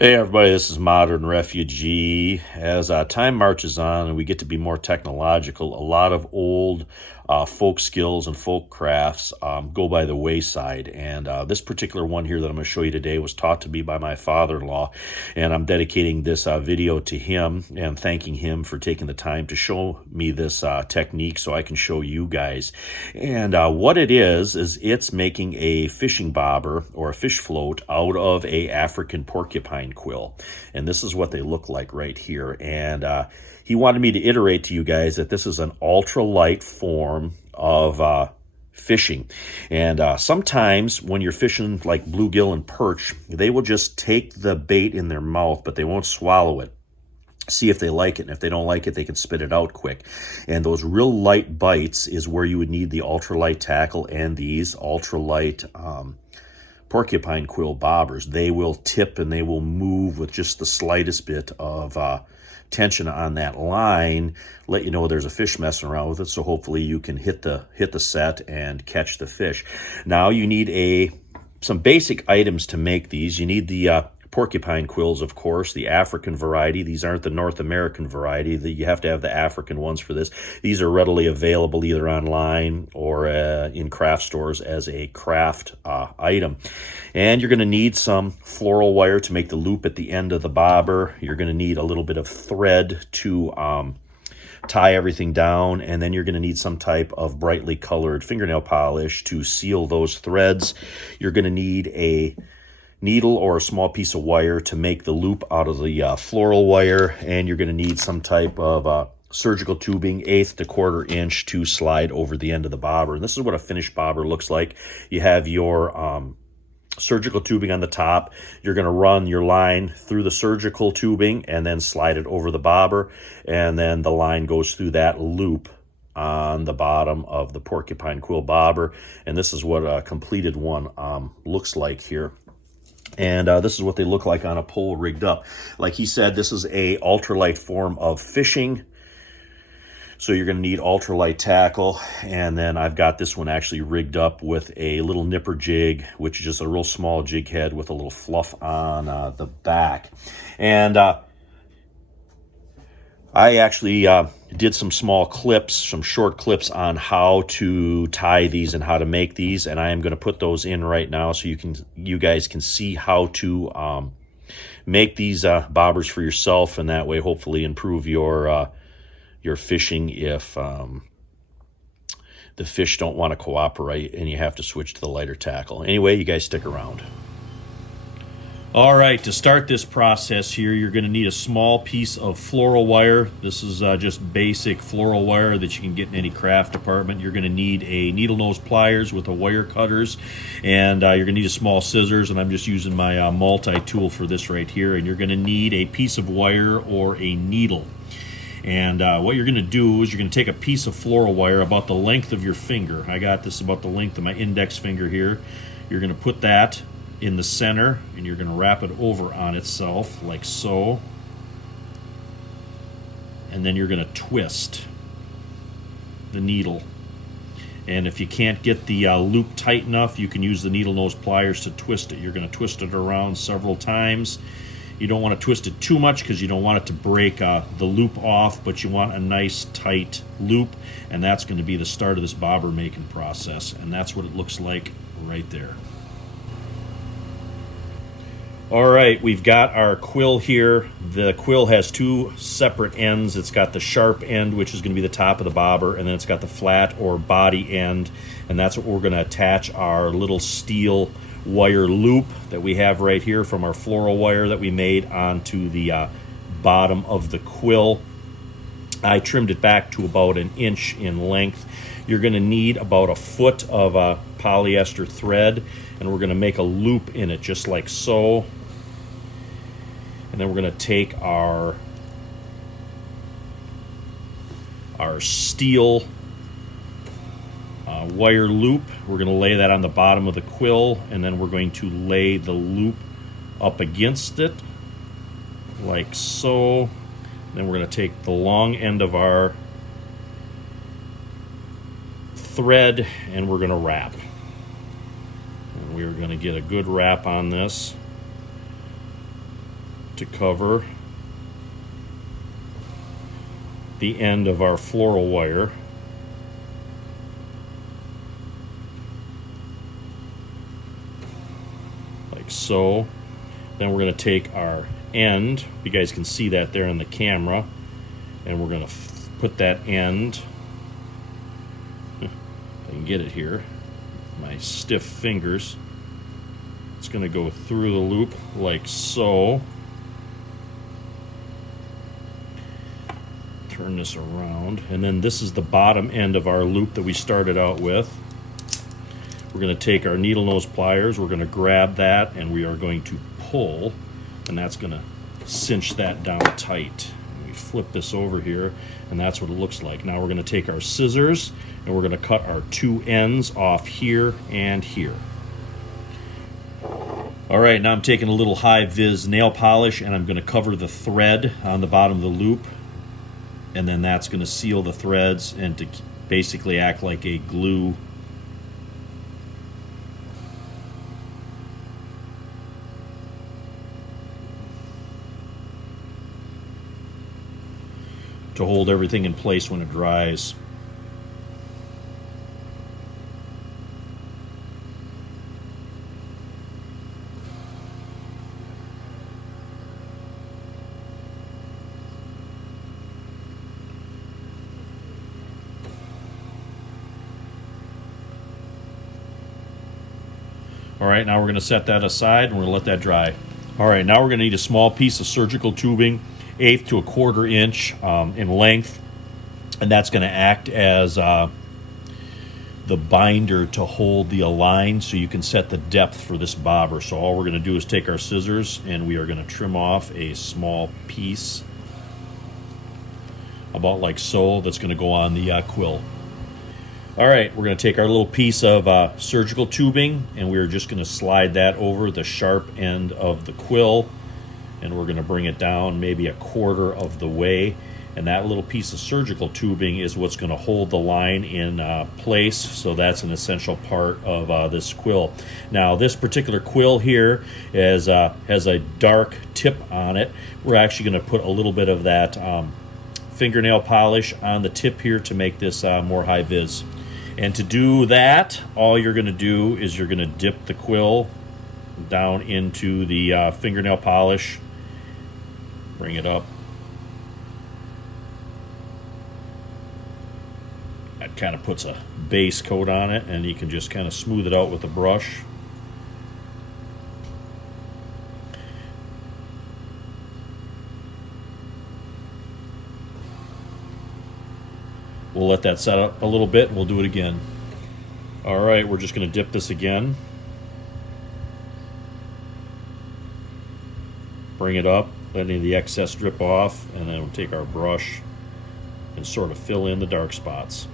Hey everybody, this is Modern Refugee. As time marches on and we get to be more technological, a lot of old folk skills and folk crafts go by the wayside. And this particular one here that I'm going to show you today was taught to me by my father-in-law. And I'm dedicating this video to him and thanking him for taking the time to show me this technique so I can show you guys. And what it is it's making a fishing bobber or a fish float out of a African porcupine quill. And this is what they look like right here. And he wanted me to iterate to you guys that this is an ultralight form of fishing. And sometimes when you're fishing like bluegill and perch, they will just take the bait in their mouth, but they won't swallow it. See if they like it, and if they don't like it, they can spit it out quick. And those real light bites is where you would need the ultralight tackle and these ultralight porcupine quill bobbers. They will tip and they will move with just the slightest bit of tension on that line, let you know there's a fish messing around with it, so hopefully you can hit the set and catch the fish. Now you need some basic items to make these. You need the porcupine quills, of course, the African variety. These aren't the North American variety. You have to have the African ones for this. These are readily available either online or in craft stores as a craft item. And you're going to need some floral wire to make the loop at the end of the bobber. You're going to need a little bit of thread to tie everything down, and then you're going to need some type of brightly colored fingernail polish to seal those threads. You're going to need a needle or a small piece of wire to make the loop out of the floral wire, and you're going to need some type of surgical tubing, 1/8 to 1/4 inch, to slide over the end of the bobber. And this is what a finished bobber looks like. You have your surgical tubing on the top. You're going to run your line through the surgical tubing and then slide it over the bobber, and then the line goes through that loop on the bottom of the porcupine quill bobber. And this is what a completed one looks like here. And this is what they look like on a pole rigged up. Like he said, this is a ultralight form of fishing. So you're going to need ultralight tackle. And then I've got this one actually rigged up with a little nipper jig, which is just a real small jig head with a little fluff on the back. And I actually did some small clips, some short clips on how to tie these and how to make these, and I am going to put those in right now so you guys can see how to make these bobbers for yourself, and that way hopefully improve your fishing if the fish don't want to cooperate and you have to switch to the lighter tackle. Anyway, you guys stick around. All right, to start this process here, you're going to need a small piece of floral wire. This is just basic floral wire that you can get in any craft department. You're going to need a needle nose pliers with a wire cutters, and you're going to need a small scissors, and I'm just using my multi-tool for this right here. And you're going to need a piece of wire or a needle. And what you're going to do is you're going to take a piece of floral wire about the length of your finger. I got this about the length of my index finger here. You're going to put that in the center, and you're going to wrap it over on itself like so, and then you're going to twist the needle. And if you can't get the loop tight enough, you can use the needle nose pliers to twist it. You're going to twist it around several times. You don't want to twist it too much because you don't want it to break the loop off, but you want a nice tight loop, and that's going to be the start of this bobber making process. And that's what it looks like right there. All right, we've got our quill here. The quill has two separate ends. It's got the sharp end, which is going to be the top of the bobber, and then it's got the flat or body end, and that's what we're going to attach our little steel wire loop that we have right here from our floral wire that we made onto the bottom of the quill. I trimmed it back to about 1 inch in length. You're going to need about 1 foot of polyester thread, and we're going to make a loop in it just like so. And then we're going to take our steel wire loop. We're going to lay that on the bottom of the quill, and then we're going to lay the loop up against it like so. Then we're going to take the long end of our thread and we're going to wrap. And we're going to get a good wrap on this. to cover the end of our floral wire. Like so. Then we're going to take our end, you guys can see that there in the camera, and we're going to put that end, if I can get it here, my stiff fingers, it's going to go through the loop like so. Turn this around, and then this is the bottom end of our loop that we started out with. We're going to take our needle nose pliers, we're going to grab that, and we are going to pull, and that's going to cinch that down tight. We flip this over here, and that's what it looks like. Now we're going to take our scissors, and we're going to cut our two ends off here and here. All right, now I'm taking a little high-vis nail polish, and I'm going to cover the thread on the bottom of the loop, and then that's going to seal the threads and to basically act like a glue. To hold everything in place when it dries. All right, now we're going to set that aside and we're going to let that dry. All right, now we're going to need a small piece of surgical tubing, 1/8 to 1/4 inch in length, and that's going to act as the binder to hold the align so you can set the depth for this bobber. So all we're going to do is take our scissors and we are going to trim off a small piece, about like so, that's going to go on the quill. All right, we're going to take our little piece of surgical tubing, and we're just going to slide that over the sharp end of the quill, and we're going to bring it down maybe 1/4 of the way. And that little piece of surgical tubing is what's going to hold the line in place, so that's an essential part of this quill. Now, this particular quill here has a dark tip on it. We're actually going to put a little bit of that fingernail polish on the tip here to make this more high-vis. And to do that, all you're going to do is you're going to dip the quill down into the fingernail polish, bring it up. That kind of puts a base coat on it, and you can just kind of smooth it out with a brush. We'll let that set up a little bit and we'll do it again. All right, we're just going to dip this again. Bring it up, let any of the excess drip off, and then we'll take our brush and sort of fill in the dark spots.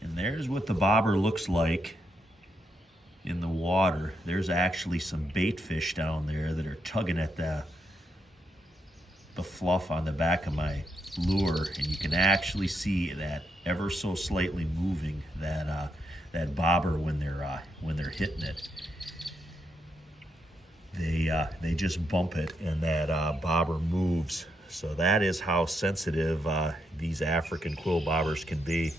And there's what the bobber looks like in the water. There's actually some bait fish down there that are tugging at the fluff on the back of my lure, and you can actually see that ever so slightly moving, that bobber when they're hitting it. They just bump it, and that bobber moves. So that is how sensitive these African quill bobbers can be.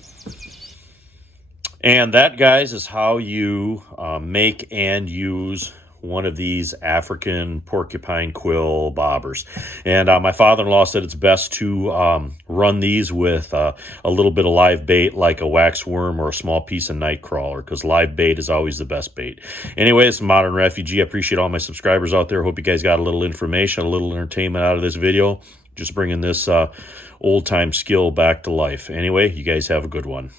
And that, guys, is how you make and use one of these African porcupine quill bobbers. And my father-in-law said it's best to run these with a little bit of live bait, like a wax worm or a small piece of night crawler, because live bait is always the best bait. Anyway, it's Modern Refugee. I appreciate all my subscribers out there. Hope you guys got a little information, a little entertainment out of this video. Just bringing this old-time skill back to life. Anyway, you guys have a good one.